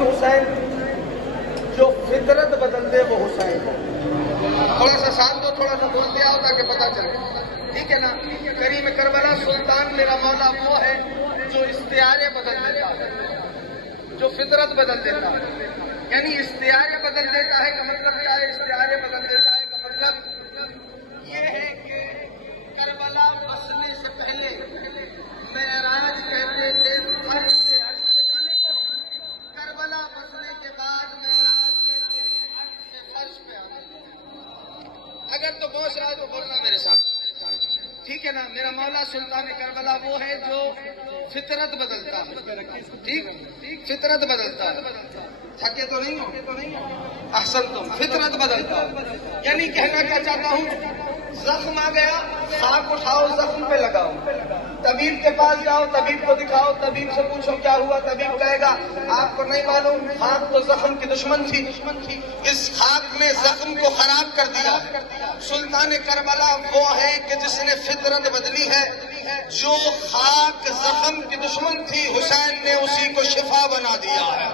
امام حسین جو فطرت بدل دے وہ حسین ہے۔ تھوڑا سا ساتھ دو، تھوڑا سا بولتے آؤ تاکہ پتہ چلے، ٹھیک ہے نا؟ کریم کربلا سلطان میرا مولا وہ ہے جو استعارے بدل دیتا ہے، جو فطرت بدل دیتا ہے۔ یعنی استعارے بدل دیتا ہے کا مطلب کیا ہے؟ استعارے بدل دیتا ہے کا مطلب یہ ہے کہ کربلا بسنے سے پہلے معراج کہتے تھے فرش سے عرش پہ جانے کو، کربلا بسنے کے بعد معراج کہتے ہیں عرش سے فرش پہ آنے کو۔ اگر تو بہت رہا تو بولنا میرے ساتھ، ٹھیک ہے نا؟ میرا مولا سلطان کربلا وہ ہے جو فطرت بدلتا ہے، ٹھیک، فطرت بدلتا ہے۔ تھکے تو نہیں ہو؟ احسن تم، فطرت بدلتا ہے۔ یعنی کہنا کیا چاہتا ہوں، زخم آ گیا، خاک اٹھاؤ زخم پہ لگاؤ، طبیب کے پاس جاؤ، طبیب کو دکھاؤ، طبیب سے پوچھو کیا ہوا، طبیب کہے گا آپ کو نہیں معلوم، خاک تو زخم کی دشمن تھی، اس خاک نے زخم کو خراب کر دیا۔ سلطان کربلا وہ ہے کہ جس نے فطرت بدلی ہے، جو خاک زخم کی دشمن تھی حسین نے اسی کو شفا بنا دیا ہے۔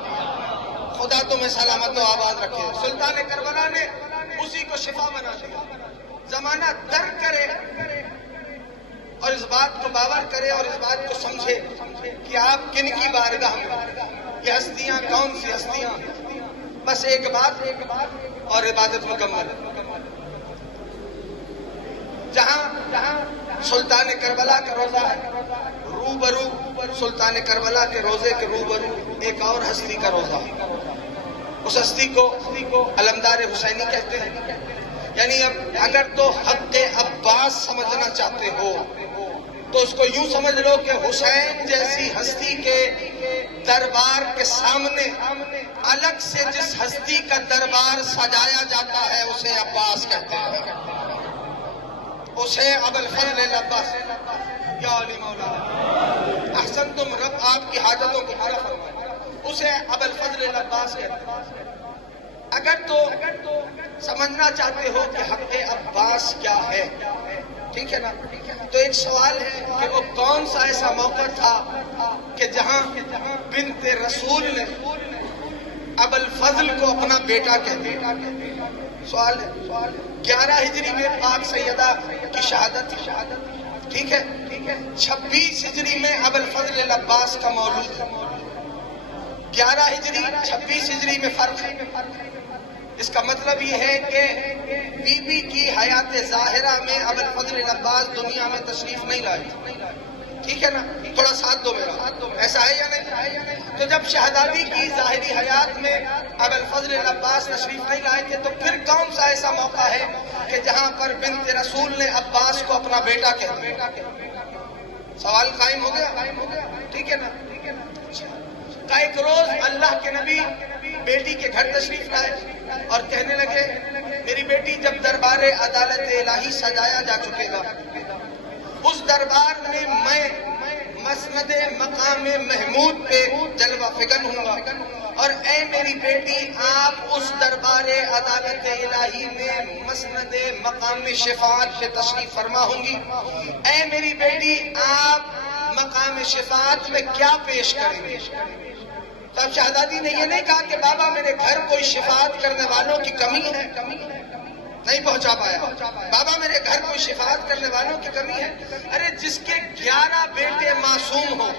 خدا تمہیں سلامت و آباد رکھے۔ سلطان کربلا نے اسی کو شفا بنا دیا۔ زمانہ درک کرے اور اس بات کو باور کرے اور اس بات کو سمجھے کہ آپ کن کی بارگاہ میں، یہ ہستیاں کون سی ہستیاں، بس ایک بات اور عبادت مکمل۔ جہاں سلطان کربلا کا روزہ ہے، روبرو سلطان کربلا کے روزے کے روبرو ایک اور ہستی کا روزہ ہے۔ اس ہستی کو علمدار حسینی کہتے ہیں۔ یعنی اب اگر تو حق عباس سمجھنا چاہتے ہو تو اس کو یوں سمجھ لو کہ حسین جیسی ہستی کے دربار کے سامنے الگ سے جس ہستی کا دربار سجایا جاتا ہے اسے عباس کہتے ہیں، اسے ابوالفضل العباس، یا علی مولا احسن تم، رب آپ کی حاجتوں کو پورا فرمائے، اسے ابوالفضل العباس کہتے ہیں۔ اگر تو سمجھنا چاہتے ہو کہ حق عباس کیا ہے، ٹھیک ہے نا؟ تو ایک سوال ہے کہ وہ کون سا ایسا موقع تھا کہ جہاں بنت رسول نے ابوالفضل کو اپنا بیٹا کہتے؟ سوال ہے۔ 11 ہجری میں پاک سیدہ کی شہادت، ٹھیک ہے؟ 26 ہجری میں ابوالفضل العباس کا مولود، 11 ہجری 26 ہجری میں فرق ہے۔ اس کا مطلب یہ ہے کہ بی بی کی حیات ظاہرہ میں ابوالفضل العباس دنیا میں تشریف نہیں لائے، ٹھیک ہے نا؟ تھوڑا ساتھ دو میرا، ایسا ہے یا نہیں؟ تو جب شہزادی کی ظاہری حیات میں ابوالفضل العباس تشریف نہیں لائے تھے تو پھر کون سا ایسا موقع ہے کہ جہاں پر بنت رسول نے عباس کو اپنا بیٹا کہہ دیا؟ سوال قائم ہو گیا، ٹھیک ہے نا؟ کا ایک روز اللہ کے نبی بیٹی کے گھر تشریف لائے اور کہنے لگے میری بیٹی جب دربار عدالت الہی سجایا جا چکے گا، اس دربار میں میں مسند مقام محمود پہ جلوہ فکن ہوں گا، اور اے میری بیٹی آپ اس دربار عدالت الہی میں مسند مقام شفاعت پہ تشریف فرما ہوں گی۔ اے میری بیٹی آپ مقام شفاعت میں کیا پیش کریں گے؟ تب شہزادی نے یہ نہیں کہا کہ بابا میرے گھر کوئی شفاعت کرنے والوں کی کمی ہے، نہیں پہنچا پایا، بابا میرے گھر کوئی شفاعت کرنے والوں کی کمی ہے۔ ارے جس کے 11 بیٹے معصوم ہوں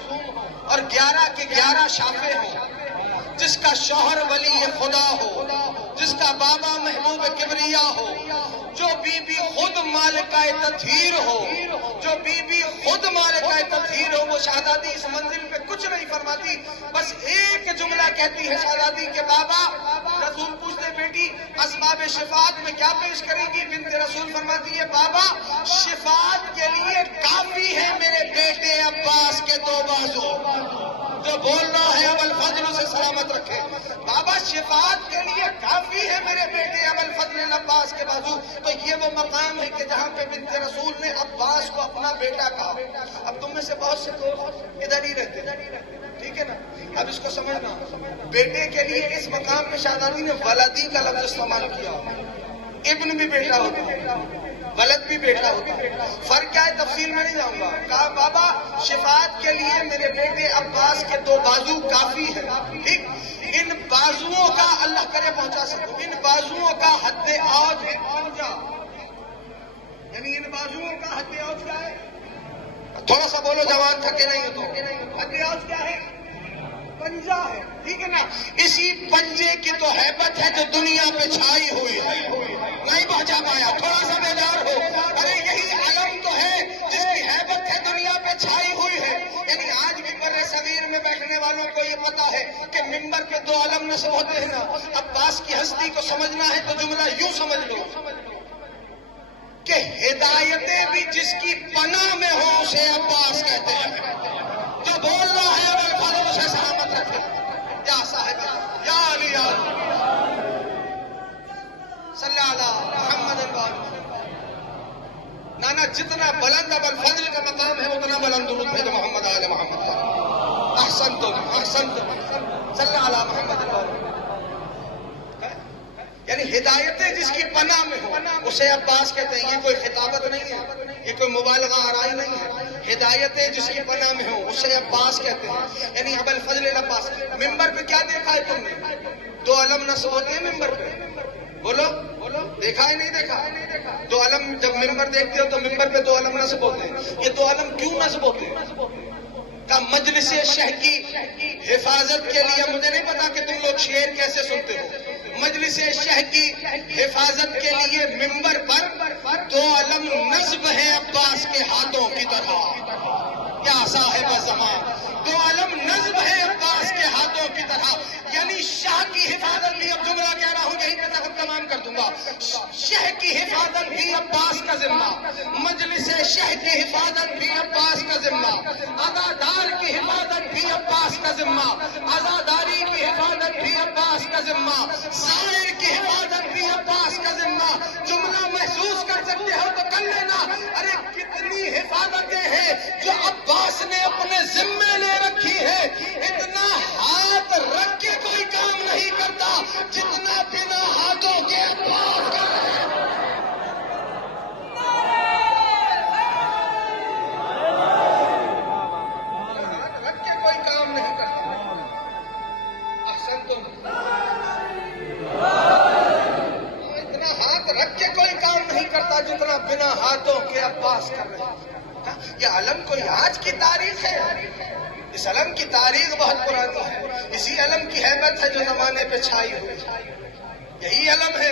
اور 11 کے 11 شافع ہوں، جس کا شوہر ولی خدا ہو، جس کا بابا محبوب کبریا ہو، جو بی بی خود مالکہ تطہیر ہو، جو بی بی خود مالکہ تطہیر ہو، وہ شہزادی اس منزل پہ کچھ نہیں فرماتی، بس ایک جملہ کہتی ہے شہزادی کے بابا، رسول پوچھتے بیٹی اسباب شفاعت میں کیا پیش کریں گی؟ بنت رسول فرماتی ہے بابا شفاعت کے لیے کافی ہے میرے بیٹے عباس کے 2 بازو، جو بولنا ہے ابوالفضل سے سلامت رکھے، بابا شفاعت کے لیے کافی ہے میرے بیٹے ابوالفضل العباس کے بازو۔ تو یہ وہ مقام ہے کہ جہاں پہ بنت رسول نے عباس کو اپنا بیٹا کہا۔ اب تم میں سے بہت سے لوگ ادھر ہی رہتے ہیں، ٹھیک ہے نا؟ اب اس کو سمجھنا، بیٹے کے لیے اس مقام میں شہزادی نے ولدی کا لفظ استعمال کیا، ابن بھی بیٹا ہوتا ہے، ولد بھی بیٹا ہوتا ہے، فرق کیا ہے تفصیل میں نہیں جاؤں گا۔ کہا بابا شفاعت کے لیے میرے بیٹے عباس کے 2 بازو کافی ہیں، ٹھیک؟ ان اللہ کرے پہنچا سکوں. ان بازوؤں کا حد اوج ہے پنجہ. یعنی ان بازوؤں کا حد اوج کیا ہے؟ تھوڑا سا بولو جوان تھکے نہیں ہو تو. حد اوج کیا ہے؟ پنجہ ہے. ٹھیک ہے نا. اسی پنجے کی تو ہیبت ہے جو دنیا پہ چھائی ہوئی ہے. نہیں پہنچا پایا؟ تھوڑا سا بیدار ہو. ارے یہی علم تو ہے جس کی ہیبت ہے دنیا پہ چھائی ہوئی ہے. یعنی آج ممبر صغیر میں بیٹھنے والوں کو یہ پتا ہے کہ ممبر پہ دو علم نصب ہوتے ہیں نا. عباس کی ہستی کو سمجھنا ہے تو جملہ یوں سمجھ لو کہ ہدایتیں بھی جس کی پناہ میں ہو اسے عباس کہتے ہیں. جو بول رہا ہے ابوالفضل اسے سلامت رکھے. یا صاحب یا علی صلی اللہ محمد نانا. جتنا بلند ابوالفضل کا مقام ہے اتنا بلند درود بھیجو محمد آل محمد. احسنتم صلی اللہ محمد. یعنی ہدایتیں جس کی پناہ میں ہو اسے عباس کہتے ہیں. یہ کوئی خطابت نہیں ہے, یہ کوئی مبالغہ آرائی نہیں ہے. ہدایتیں جس کی پناہ میں ہو اسے عباس کہتے ہیں. یعنی ابوالفضل عباس. ممبر پہ کیا دیکھا ہے تم نے؟ دو علم نصب ہوتے ہیں ممبر پہ. بولو دیکھا ہے نہیں دیکھا؟ دو علم جب ممبر دیکھتے ہو تو ممبر پہ دو علم نصب ہوتے ہیں. یہ دو علم کیوں نصب ہوتے ہیں؟ کا مجلس شہ کی حفاظت کے لیے. مجھے نہیں پتا کہ تم لوگ شعر کیسے سنتے ہو. مجلس شہ کی حفاظت کے لیے ممبر پر دو علم نصب ہیں عباس کے ہاتھوں کی طرح. کیا صاحب زمان. دو علم نصب ہیں عباس کے ہاتھوں کی طرح. یعنی شاہ کی حفاظت بھی, اب جملہ کہہ رہا ہوں یہیں پہ تک تمام کر دوں گا. شہ کی حفاظت بھی عباس کا ذمہ, مجلس شہ کی حفاظت بھی عباس کا ذمہ, عزادار کی حفاظت بھی عباس کا ذمہ, عزاداری کی حفاظت بھی عباس کا ذمہ, زائر کی حفاظت بھی عباس کا ذمہ. جملہ محسوس کر سکتے ہو تو کر لینا. ارے کتنی حفاظتیں ہیں جو عباس نے اپنے ذمے لے رکھی ہے. اتنا ہاتھ رکھ کے کوئی کام نہیں کرتا جتنا بنا ہاتھوں کے عباس کر رہے ہیں. ہاتھ رکھ کے کوئی کام نہیں کرتا. اتنا ہاتھ رکھ کے کوئی کام نہیں کرتا جتنا بنا ہاتھوں کے عباس کر رہے ہیں. یہ علم کوئی آج کی تاریخ ہے. اس علم کی تاریخ بہت پرانی ہے. اسی علم کی ہیبت ہے جو زمانے پہ چھائی ہوئی. یہی علم ہے,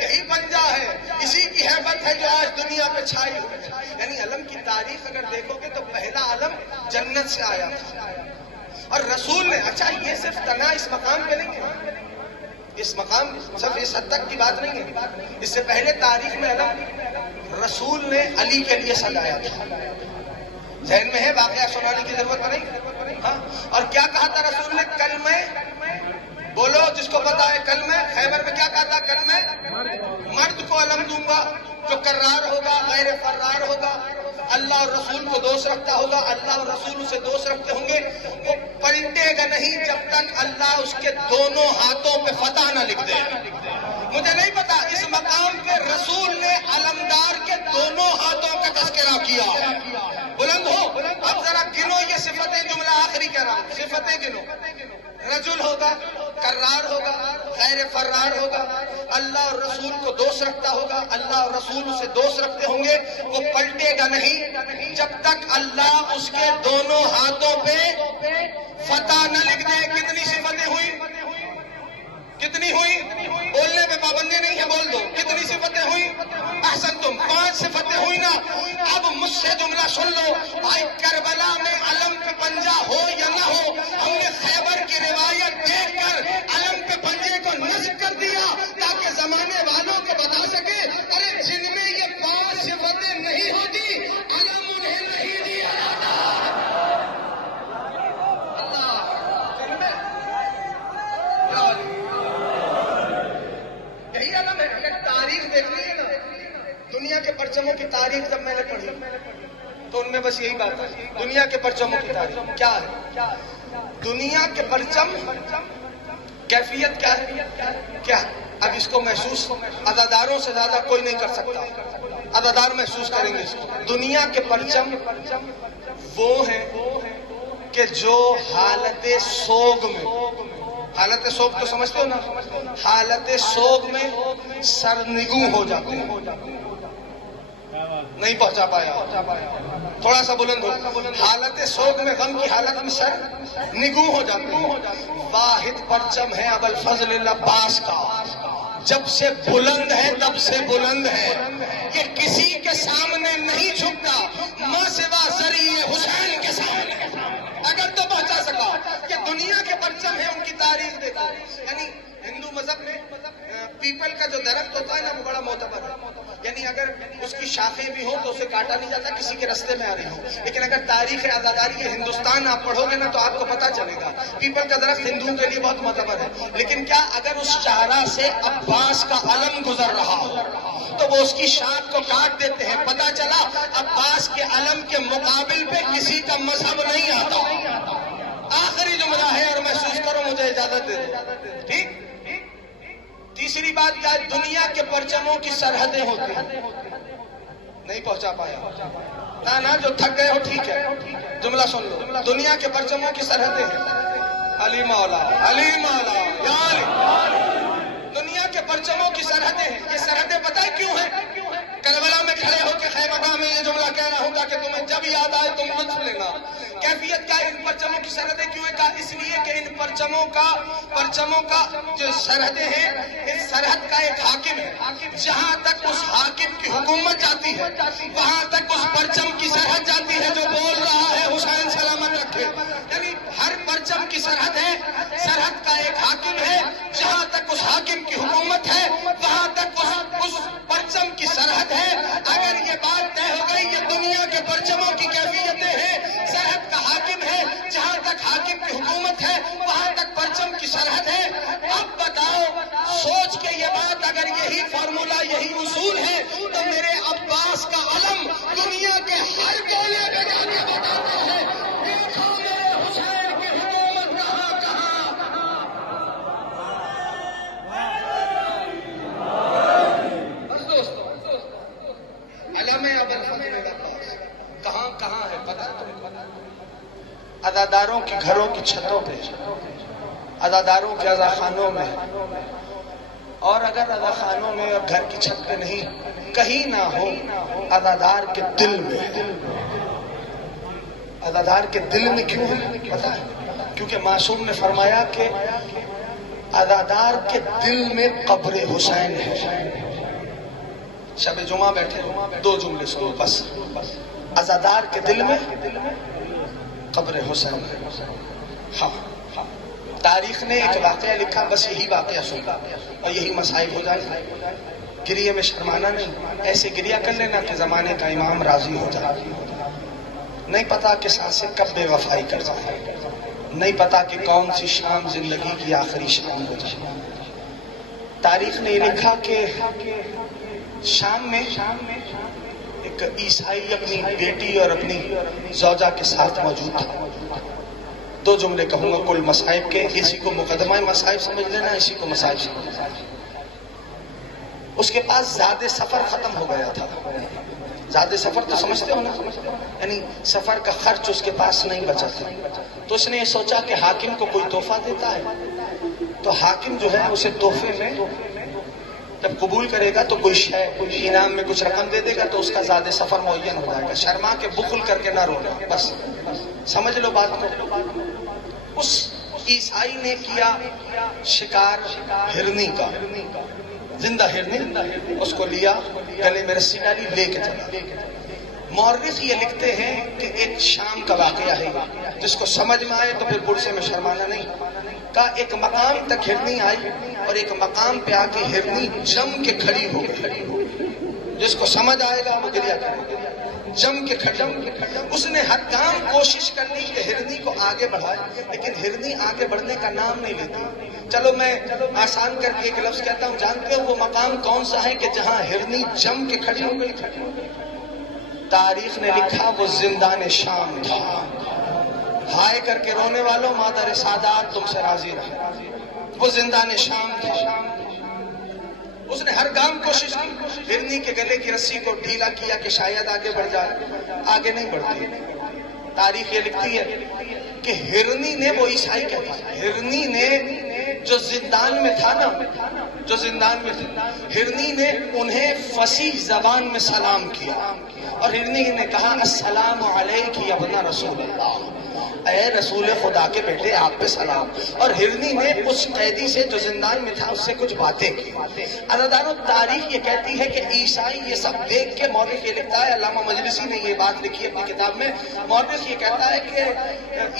یہی پنجہ ہے, اسی کی ہیبت ہے جو آج دنیا پہ چھائی ہوئی. یعنی علم کی تاریخ اگر دیکھو گے تو پہلا علم جنت سے آیا تھا اور رسول نے. اچھا یہ صرف تنا اس مقام پہ نہیں ہے, اس مقام صرف اس حد تک کی بات نہیں ہے. اس سے پہلے تاریخ میں علم رسول نے علی کے لیے سجایا تھا. ذہن میں ہے, واقعہ سنانے کی ضرورت نہیں. ہاں, اور کیا کہا تھا رسول نے؟ کلمہ, بولو جس کو پتا ہے کلمہ. خیبر میں کیا کہا تھا؟ کلمہ مرد کو علم دوں گا جو کرار ہوگا, غیر فرار ہوگا, اللہ اور رسول کو دوست رکھتا ہوگا, اللہ اور رسول اسے دوست رکھتے ہوں گے, وہ پلٹے گا نہیں جب تک اللہ اس کے دونوں ہاتھوں پہ فتح نہ لکھ دے. مجھے نہیں پتا اس مقام پہ رسول نے علمدار کے دونوں ہاتھوں کا تذکرہ کیا. بلند ہو, اب ذرا گنو یہ صفتیں. جملہ آخری کہہ رہا ہوں, صفتیں گنو. رجل ہوگا, کرار ہوگا, غیر فرار ہوگا, اللہ اور رسول کو دوست رکھتا ہوگا, اللہ اور رسول اسے دوست رکھتے ہوں گے, وہ پلٹے گا نہیں جب تک اللہ اس کے دونوں ہاتھوں پہ فتح نہ لکھ دے. کتنی صفتیں ہوئی؟ کتنی ہوئی؟ بولنے پہ پابندی نہیں ہے, بول دو. کتنی صفتیں ہوئی؟ احسن تم 5 صفتیں ہوئی نا. اب مجھ سے جملہ سن لو بھائی. کربلا میں علم پہ پنجہ ہو یا نہ ہو, ہم نے خیبر کی روایت دیکھ کر علم پہ پنجے کو نصب کر دیا تاکہ زمانے والوں کو بتا سکے ارے جن میں یہ 5 صفتیں نہیں ہوتی علم انہیں نہیں دیا جاتا. یہی علم ہے. اگر تاریخ دیکھنی ہے نا, دنیا کے پرچموں کی تاریخ جب میں نے پڑھی تو ان میں بس یہی بات ہے. دنیا کے پرچموں کی تاریخ کیا ہے؟ دنیا کے پرچم کیفیت کیا ہے؟ کیا اب اس کو محسوس عزاداروں سے زیادہ کوئی نہیں کر سکتا. عزادار محسوس کریں گے اس کو. دنیا کے پرچم وہ ہیں کہ جو حالت سوگ میں حالت سوگ تو سمجھتے ہو نا؟ حالت سوگ میں سرنگوں ہو جاتے ہیں. نہیں پہنچا پایا، تھوڑا سا بلند ہو. حالت سوگ میں، غم کی حالت میں سر نگوں ہو جاتے ہیں. واحد پرچم ہے ابوالفضل عباس کا، جب سے بلند ہے تب سے بلند ہے. یہ کسی کے سامنے نہیں جھکتا، ماں سوا ذریعے حسین کے سامنے. اگر تو پہنچا سکا کہ دنیا کے پرچم ہیں، ان کی تاریخ دیکھو. یعنی ہندو مذہب میں پیپل کا جو درخت ہوتا ہے نا، وہ بڑا معتبر ہے. یعنی اگر اس کی شاخیں بھی ہوں تو اسے کاٹا نہیں جاتا کسی کے رستے میں آ رہی ہو. لیکن اگر تاریخ عزاداری یہ ہندوستان آپ پڑھو گے نا تو آپ کو پتا چلے گا پیپل کا درخت ہندوؤں کے لیے بہت معتبر ہے. لیکن کیا اگر اس شاہراہ سے عباس کا علم گزر رہا ہو تو وہ اس کی شاخ کو کاٹ دیتے ہیں. پتا چلا عباس کے علم کے مقابل پہ کسی کا مذہب نہیں آتا. آخری جملہ ہے اور محسوس کرو، مجھے اجازت دے دو. ٹھیک. تیسری بات کیا؟ دنیا کے پرچموں کی سرحدیں ہوتی ہیں. نہیں پہنچا پایا نا، جو تھک گئے ہو ٹھیک ہے، جملہ سن لو. دنیا کے پرچموں کی سرحدیں ہیں علی مولا، علی مولا یا علی. دنیا کے پرچموں کی سرحدیں ہیں. یہ سرحدیں پتہ ہے کیوں ہیں؟ کربلا میں کھڑے ہو کے خیمگاہ میں یہ جملہ کہہ رہا ہوں تاکہ تمہیں جب یاد آئے تم لطف لینا. کیفیت کیا ان پرچموں کی سرحدیں کیوں ہیں؟ اس لیے کہ ان پرچموں کا جو سرحدیں ہیں، اس سرحد کا ایک حاکم ہے. جہاں تک اس حاکم کی حکومت جاتی ہے وہاں تک اس پرچم کی سرحد جاتی ہے جو بول رہا ہے حسین سلامت رکھے. یعنی ہر پرچم کی سرحد ہے، سرحد کا ایک حاکم ہے. جہاں تک اس حاکم کی حکومت ہے وہاں تک اس پرچم کی سرحد ہے. اگر یہ بات طے ہو گئی، یہ دنیا کے پرچموں کی کیفیتیں ہیں. سرحد کا حاکم ہے، جہاں تک حاکم کی حکومت ہے وہاں تک پرچم کی سرحد ہے. اب بتاؤ، سوچ کے یہ بات، اگر یہی فارمولا، یہی اصول ہے تو میرے عباس کا علم دنیا کے ہر کونے میں جا کے بتاتا ہے دیکھو میرے حسین کی حکومت کہاں کہاں. بس دوستو، علم ابوالفضل عباس کہاں کہاں ہے پتہ ہے تمہیں؟ عزاداروں کے گھروں کی چھتوں پہ، عزاداروں کے عزاخانوں میں، اور اگر عزاخانوں میں اور گھر کی چھت پہ نہیں، کہیں نہ ہو، عزادار کے دل میں. عزادار کے دل میں کیوں ہے پتہ ہے؟ کیونکہ معصوم نے فرمایا کہ عزادار کے دل میں قبر حسین ہے. شب جمعہ بیٹھے 2 جملے سنو بس. عزادار کے دل میں قبر حسین ہے. ہاں، تاریخ نے ایک واقعہ لکھا، بس یہی واقعہ سن اور یہی مسائل ہو جائے. گریے میں شرمانا نہیں، ایسے گریہ کر لینا کہ زمانے کا امام راضی ہو جائے. نہیں پتا کہ سانسیں کب بے وفائی کر جائے، نہیں پتا کہ کون سی شام زندگی کی آخری شام ہو جائے. تاریخ نے یہ لکھا کہ شام میں ایک عیسائی اپنی بیٹی اور اپنی زوجہ کے ساتھ موجود تھا. 2 جملے کہوں گا کل مصائب کے، اسی کو مقدمہ مصائب سمجھ لینا، اسی کو مصائب سمجھ لینا. اس کے پاس زاد سفر ختم ہو گیا تھا. زاد سفر تو سمجھتے ہو نا، یعنی سفر کا خرچ اس کے پاس نہیں بچا تھا. تو اس نے یہ سوچا کہ حاکم کو کوئی تحفہ دیتا ہے تو حاکم جو ہے اسے تحفے میں جب قبول کرے گا تو کوئی شے انعام میں کچھ رقم دے دے گا تو اس کا زاد سفر معین ہو جائے گا. شرما کے بخل کر کے نہ رونا، بس سمجھ لو بات کو. اس عیسائی نے کیا شکار ہرنی کا، زندہ ہرنی، اس کو لیا، گلے میں رسی ڈالی، لے کے چلا. مورخ یہ لکھتے ہیں کہ ایک شام کا واقعہ ہے جس کو سمجھ میں آئے تو پھر پرسے میں شرمانا نہیں. کا ایک مقام تک ہرنی آئی اور ایک مقام پہ آ کے ہرنی جم کے کھڑی ہو گئی. جس کو سمجھ آئے گا وہ گریہ کرے گا. جم کے کھڑی. اس نے ہر کام کوشش کر لی کہ ہرنی کو آگے بڑھائے، لیکن ہرنی آگے بڑھنے کا نام نہیں لیتی. چلو میں آسان کر کے ایک لفظ کہتا ہوں، جانتے ہو وہ مقام کون سا ہے کہ جہاں ہرنی جم کے کھڑی ہو گئی؟ تاریخ نے لکھا وہ زندان شام تھا. ہائے کر کے رونے والوں، مادر سادات تم سے راضی رہا. وہ زندان شام تھا. اس نے ہر کام کوشش کی، ہرنی کے گلے کی رسی کو ڈھیلا کیا کہ شاید آگے بڑھ جائے، آگے نہیں بڑھتی. تاریخ یہ لکھتی ہے کہ ہرنی نے، وہ عیسائی کہتا ہے، ہرنی نے جو زندان میں تھا نا، جو زندان میں تھا، ہرنی نے انہیں فصیح زبان میں سلام کیا، اور ہرنی نے کہا السلام علیک یا ابن رسول اللہ، اے رسول خدا کے بیٹے آپ پہ سلام۔ اور ہرنی نے اس قیدی سے جو زندان میں تھا اس سے کچھ باتیں کی۔ عزیزانو، تاریخ یہ کہتی ہے کہ عیسائی یہ سب دیکھ کے، مورخ یہ لکھتا ہے، علامہ مجلسی نے یہ بات لکھی اپنی کتاب میں، مورخ یہ کہتا ہے کہ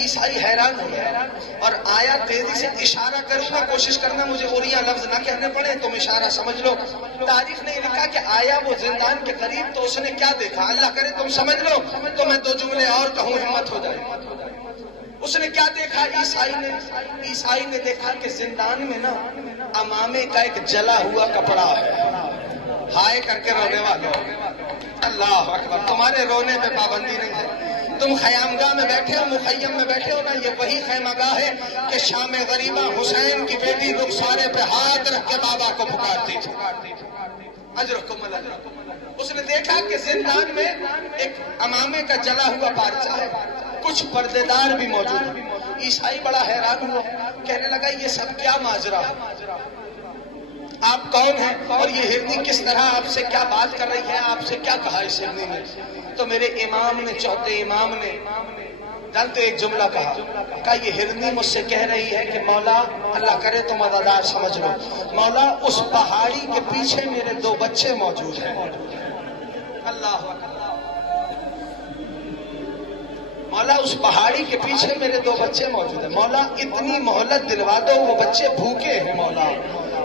عیسائی حیران ہو گئے اور آیا تیزی سے اشارہ کرنا، کوشش کرنا مجھے اوریاں لفظ نہ کہنے پڑے، تم اشارہ سمجھ لو۔ تاریخ نے لکھا کہ آیا وہ زندان کے قریب تو اس نے کیا دیکھا، اللہ کرے تم سمجھ لو تو میں 2 جملے اور کہوں، ہمت ہو جائے۔ اس نے کیا دیکھا عیسائی نے دیکھا کہ زندان میں نا امامے کا ایک جلا ہوا کپڑا ہے۔ ہائے کر کے رونے والوں، اللہ اکبر، تمہارے رونے پہ پابندی نہیں ہے، تم خیامگاہ میں بیٹھے ہو، مخیم میں بیٹھے ہو نا، یہ وہی خیمگاہ ہے کہ شام غریبہ حسین کی بیٹی رخسارے پہ ہاتھ رکھ کے بابا کو پکارتی تھی، اجرکم اللہ۔ اس نے دیکھا کہ زندان میں ایک امامے کا جلا ہوا پارچہ ہے، کچھ پردے دار بھی موجود ہیں۔ عیسائی بڑا حیران ہوا، کہنے لگا یہ سب کیا ماجرا ہے، آپ کون ہیں اور یہ ہرنی کس طرح آپ سے کیا بات کر رہی ہے، آپ سے کیا کہا اس ہرنی نے؟ تو میرے امام نے، چوتھے امام نے، جانتے ایک جملہ کہا یہ ہرنی مجھ سے کہہ رہی ہے کہ مولا، اللہ کرے تم عزادار سمجھ لو، مولا اس پہاڑی کے پیچھے میرے 2 بچے موجود ہیں۔ اللہ اکبر، مولا اس پہاڑی کے پیچھے میرے 2 بچے موجود ہیں، مولا اتنی مہلت دلوا دو، وہ بچے بھوکے ہیں مولا،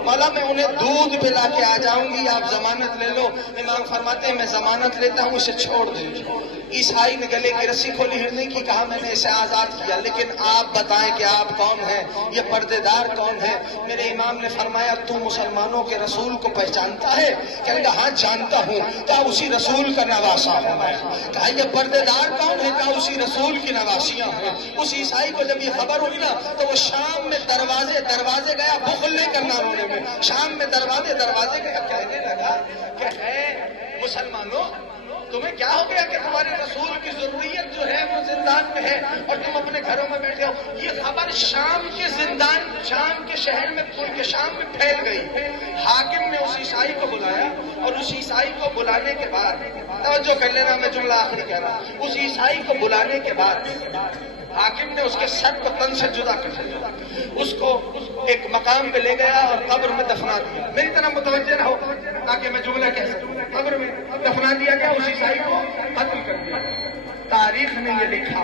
مولا میں انہیں دودھ پلا کے آ جاؤں گی، آپ ضمانت لے لو۔ امام فرماتے ہیں میں ضمانت لیتا ہوں، اسے چھوڑ دیجیے۔ عیسائی نے گلے کی رسی کھولی ہرنی کی، کہا میں نے اسے آزاد کیا، لیکن آپ بتائیں کہ آپ کون ہیں، یہ پردے دار کون ہے؟ میرے امام نے فرمایا تو مسلمانوں کے رسول کو پہچانتا ہے؟ کہنے لگا ہاں جانتا ہوں۔ کہا اسی رسول کا نواسا ہوں میں۔ کہا یہ پردے دار کون ہے؟ کہا اسی رسول کی نواسیاں ہیں۔ اس عیسائی کو جب یہ خبر ہوئی نا تو وہ شام میں دروازے گیا، بخل نہیں کرنا رونے میں، شام میں دروازے گیا، کہنے لگا کہ اے مسلمانوں، تمہیں کیا ہو گیا کہ تمہارے رسول کی ضروریت جو ہے وہ زندان میں ہے اور تم اپنے گھروں میں بیٹھے ہو؟ یہ خبر شام کے زندان، شام کے شہر میں، پورے کے شام میں پھیل گئی۔ حاکم نے اس عیسائی کو بلایا اور اس عیسائی کو بلانے کے بعد، توجہ کر لینا میں جملہ آخری کہہ رہا ہوں، اس عیسائی کو بلانے کے بعد حاکم نے اس کے سر کو تن سے جدا کر دیا، اس کو ایک مقام پہ لے گیا اور قبر میں دفنا دیا۔ میری طرح متوجہ رہو تاکہ میں جملہ کہہ سکوں۔ قبر میں دفنا دیا گیا، اس عیسائی کو قتل کر دیا۔ تاریخ نے یہ لکھا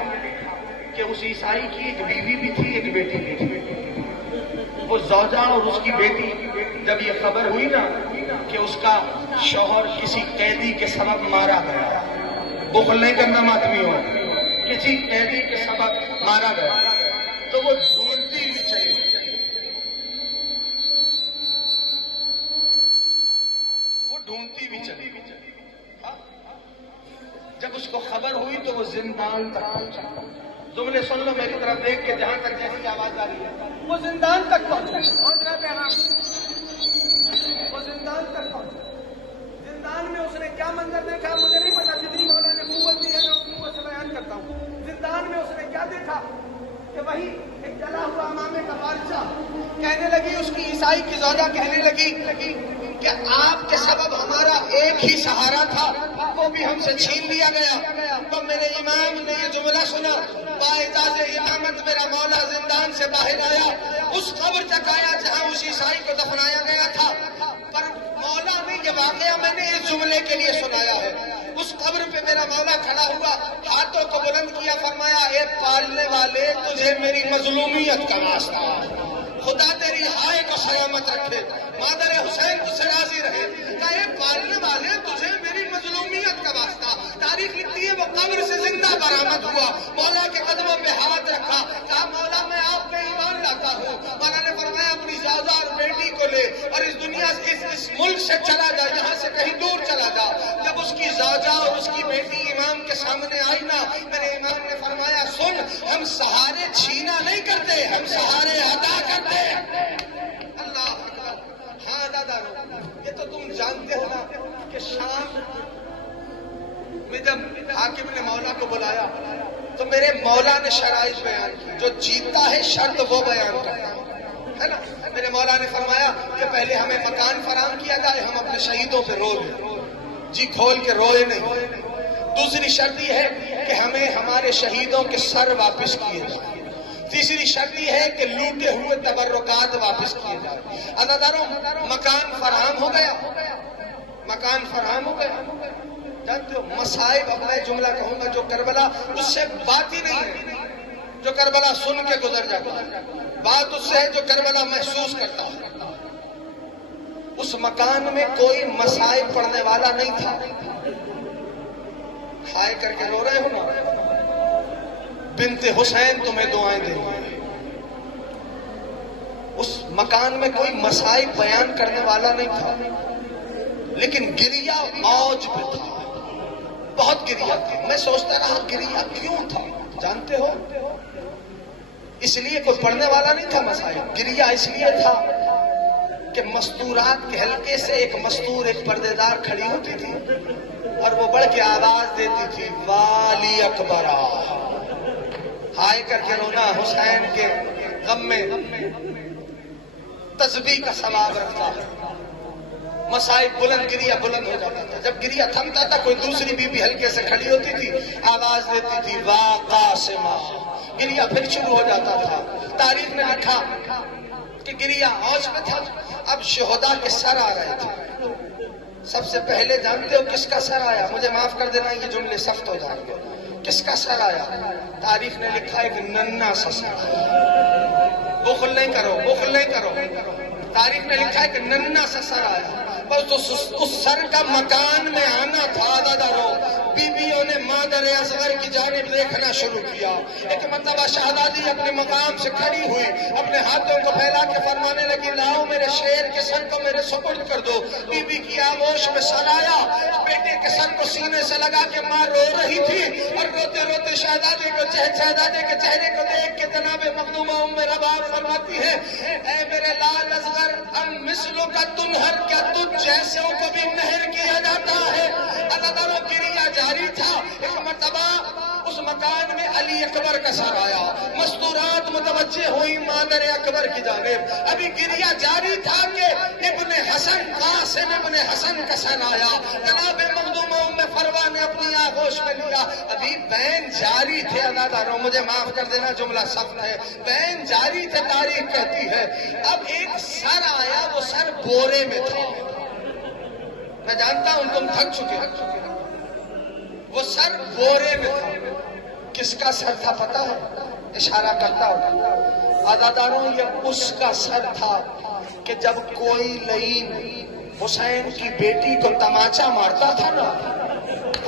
کہ اس عیسائی کی ایک بیوی بھی تھی، ایک بیٹی بھی تھی۔ وہ زوجہ اور اس کی بیٹی، جب یہ خبر ہوئی نا کہ اس کا شوہر کسی قیدی کے سبب مارا گیا، بخل نہیں کرنا ماتمی ہو، کسی قیدی کے سبب مارا گیا، تو وہ ڈھونڈتی ہوئی چلی، ڈھونڈتی بھی چلی۔ جب اس کو خبر ہوئی تو وہ زندان تک پہنچا۔ جملے سن لو میری طرف دیکھ کے، جہاں تک جیسی آواز آ رہی ہے، وہ زندان تک پہنچا۔ وہ زندان تک پہنچا۔ زندان میں اس نے کیا منظر دیکھا مجھے نہیں پتا، جتنی مولا نے قوت دی ہے میں اس قوت سے بیان کرتا ہوں۔ زندان میں اس نے کیا دیکھا کہ وہی ایک جلا ہوا امامے کا پارچہ، کہنے لگی، اس کی عیسائی کی زوجہ کہنے لگی کہ آپ کے سبب ہمارا ایک ہی سہارا تھا، وہ بھی ہم سے چھین لیا گیا۔ تو میرے امام نے یہ جملہ سنا، باعزاز اطاعت میرا مولا زندان سے باہر آیا، اس قبر تک آیا جہاں اس عیسائی کو دفنایا گیا تھا، پر مولا نے یہ واقعہ میں نے اس جملے کے لیے سنایا ہے۔ اس قبر پہ میرا مولا کھڑا ہوا، ہاتھوں کو بلند کیا، فرمایا اے پالنے والے، تجھے میری مظلومیت کا واسطہ، خدا تیری ہائے کو سلامت رکھے، مادر حسین تجھ سے راضی رہے، کہ اے پالنے والے، تجھے میری مظلومیت کا واسطہ۔ تاریخ لکھتی ہے وہ قبر سے زندہ برآمد ہوا، مولا کے قدموں پہ ہاتھ رکھا، کہا مولا میں آپ پہ ایمان لاتا ہوں۔ مولا نے فرمایا اپنی زوجہ اور بیٹی کو لے اور اس دنیا سے، اس ملک سے چلا جا، یہاں سے کہیں دور چلا جا۔ جب اس کی زوجہ اور اس کی بیٹی امام کے سامنے آئی نا، میرے امام نے فرمایا سن، ہم سہارے چھینا نہیں کرتے، ہم سہارے عطا کرتے۔ اللہ اکبر۔ ہاں دادا، یہ تو تم جانتے ہو نا کہ شام میں جب حاکم نے مولا کو بلایا تو میرے مولا نے شرائط بیان کی، جو جیتا ہے شرط وہ بیان کرتا ہے نا۔ میرے مولا نے فرمایا کہ پہلے ہمیں مکان فراہم کیا جائے، ہم اپنے شہیدوں پہ رو لیں، جی کھول کے روئے نہیں۔ دوسری شرط یہ ہے کہ ہمیں ہمارے شہیدوں کے سر واپس کیے جائیں۔ تیسری شرط یہ ہے کہ لوٹے ہوئے تبرکات واپس کیے جائیں۔ عزاداروں، مکان فراہم ہو گیا، مکان فراہم ہو گیا۔ جانتے ہو مصائب، اب میں جملہ کہوں گا جو کربلا اس سے بات ہی نہیں ہے، جو کربلا سن کے گزر جاتا ہے، بات اس سے ہے جو کربلا محسوس کرتا ہے۔ اس مکان میں کوئی مصائب پڑھنے والا نہیں تھا۔ ہائے کر کے رو رہے ہو نا، بنت حسین تمہیں دعائیں دیں گے۔ اس مکان میں کوئی مصائب بیان کرنے والا نہیں تھا، لیکن گریہ موج پہ تھا، بہت گریہ تھا۔ میں سوچتا رہا گریہ کیوں تھا، جانتے ہو؟ اس لیے کوئی پڑھنے والا نہیں تھا مصائب، گریہ اس لیے تھا کہ مستورات کے حلقے سے ایک مستور، ایک پردے دار کھڑی ہوتی تھی اور وہ بڑھ کے آواز دیتی تھی، والی اکبرہ۔ ہائے کر کے رونا حسین کے غم میں تسبیح کا ثواب رکھتا ہے۔ مصائب بلند، گریہ بلند ہو جاتا تھا۔ جب گریہ تھمتا تھا کوئی دوسری بی بی حلقے سے کھڑی ہوتی تھی، آواز دیتی تھی، وا قاسمہ، گریہ پھر شروع ہو جاتا تھا۔ تاریخ نے لکھا کہ گریہ اوج پہ تھا۔ اب شہداء کے سر آ رہے تھے۔ سب سے پہلے جانتے ہو کس کا سر آیا؟ مجھے معاف کر دینا یہ جملے سخت ہو جائیں گے۔ کس کا سر آیا؟ تاریخ نے لکھا ایک ننھا سا سر۔ بخل نہیں کرو، بخل نہیں کرو۔ تاریخ نے لکھا ہے کہ ننھا سا سر آیا، بس اس سر کا مکان میں آنا تھا۔ عزادارو، بیویوں نے مادر اصغر کی جانب دیکھنا شروع کیا۔ ایک مرتبہ شہزادی اپنے مقام سے کھڑی ہوئی، اپنے ہاتھوں کو پھیلا کے فرمانے لگی، لاؤ میرے شیر کے سر کو میرے سپرد کر دو۔ بیوی کی آغوش میں سر آیا، بیٹے کے سر کو سینے سے لگا کے ماں رو رہی تھی، اور روتے روتے شہزادے کے چہرے کو دیکھ کے جناب مخدومہ ام رباب فرماتی ہے، اے میرے لال اصغر، ام مثلوں کا تنہر، کیا تجھ جیسوں کو بھی مہر کیا جاتا ہے؟ عزاداروں، گریہ جاری تھا۔ ایک مرتبہ اس مکان میں علی اکبر کا سر آیا، مستورات متوجہ ہوئی مادر اکبر کی جانب۔ ابھی گریہ جاری تھا کہ ابن حسن، قاسم ابن حسن کا سر آیا۔ جناب مخدومہ ام فروا نے اپنی آغوش میں لیا۔ ابھی بین جاری تھے۔ عزاداروں، مجھے معاف کر دینا جملہ سخت ہے، بین جاری تھے، تاریخ کہتی ہے۔ اب ایک سر آیا، وہ سر بورے میں تھا۔ میں جانتا ہوں تم تھک چکے، وہ سر بورے میں تھا۔ کس کا سر تھا پتہ ہے؟ اشارہ کرتا ہوں عزاداروں، یہ اس کا سر تھا کہ جب کوئی لعین حسین کی بیٹی کو تماچا مارتا تھا نا،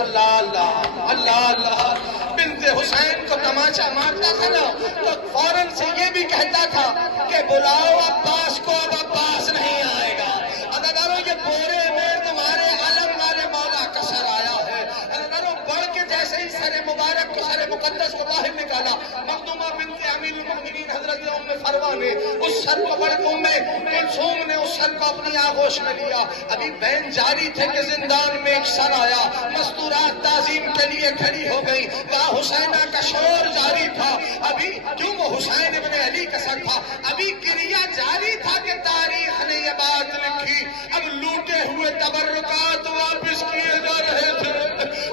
اللہ اللہ اللہ اللہ، بنت حسین کو تماچا مارتا تھا نا، تو فوراً سے یہ بھی کہتا تھا کہ بلاؤ عباس کو، اب عباس نہیں آئے گا۔ عزاداروں، یہ بورے میں تمہارے علم والے مولا کا سر آیا ہے۔ عزاداروں، بڑھ کے جیسے ہی سر مبارک کو، سر مقدس کو باہر نکالا، مخدومہ بنت امیر المؤمنین حضرت ام فروا نے اس سر کو بڑھ کے، ام کلثوم نے اس سر کو اپنی آغوش میں لیا۔ ابھی بین جاری تھے کہ زندان میں ایک سر آیا، مستورات تعظیم کے لیے کھڑی ہو گئی، واہ حسینہ کا شور جاری تھا۔ ابھی کیوں وہ حسین ابن علی کا سر تھا، ابھی گریہ جاری تھا کہ تاریخ نے یہ بات لکھی، اب لوٹے ہوئے تبرکات واپس کیے جا رہے تھے۔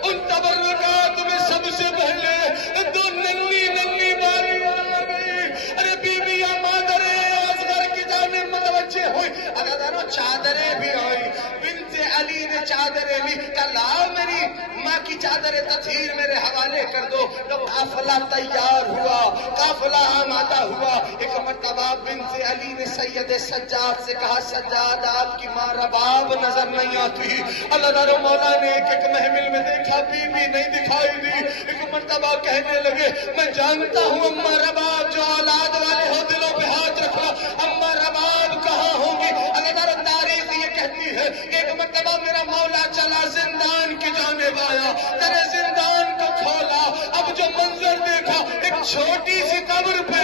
ان تبرکات میں سب سے پہلے دو ننھی ننھی بالیاں آ گئی۔ ارے بیویاں مادر اصغر کی جانب متوجہ ہوئی۔ عزاداروں، چادریں بھی آئی، بنت علی نے چادریں لی، کہا لاؤ میری ماں کی چادر تطہیر میرے حوالے کر دو۔ جب قافلہ تیار ہوا، قافلہ آمادہ ہوا، ایک مرتبہ بنت علی نے سید سجاد سے کہا، سجاد آپ کی ماں رباب نظر نہیں آتی۔ اللہ تعالیٰ مولا نے ایک ایک محمل میں دیکھا، بی بی نہیں دکھائی دی۔ ایک مرتبہ کہنے لگے، میں جانتا ہوں اماں رباب، جو اولاد والے ہو دلوں پہ ہاتھ رکھو، اماں رباب کہاں ہوں گی؟ اللہ تعالیٰ تاریخ یہ کہتی ہے کہ ایک مرتبہ میرا مولا چلا زندان کی جانب آیا، تیرے زندان کو کھولا، اب جو منظر دیکھا، ایک چھوٹی سی قبر پہ